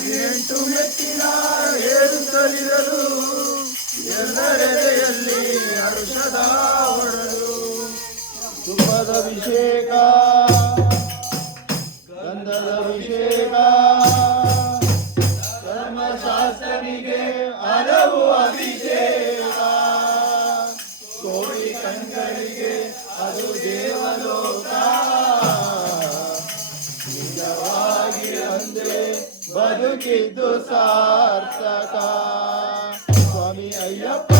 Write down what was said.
18 ಮೆಟ್ಟಿನ ಏರುತ್ತಲಿರಲು ಎಲ್ಲರೆಡೆಯಲ್ಲಿ ಹರ್ಷದ ಹೊರಳು. ತುಪ್ಪದ ಅಭಿಷೇಕ, ಗಂಧದ ಅಭಿಷೇಕ, ಧರ್ಮಶಾಸ್ತ್ರನಿಗೆ ಹಲವು ಅಭಿಷೇಕ. ಕೋಟಿ ಕಣ್ಗಳಿಗೆ ಅದು ದೇವಲೋಕ. ನಿಜವಾಗಿ ಅಂದೇ ಬದುಕಿದ್ದು ಸಾರ್ಥಕ. ಸ್ವಾಮಿ ಅಯ್ಯಪ್ಪ.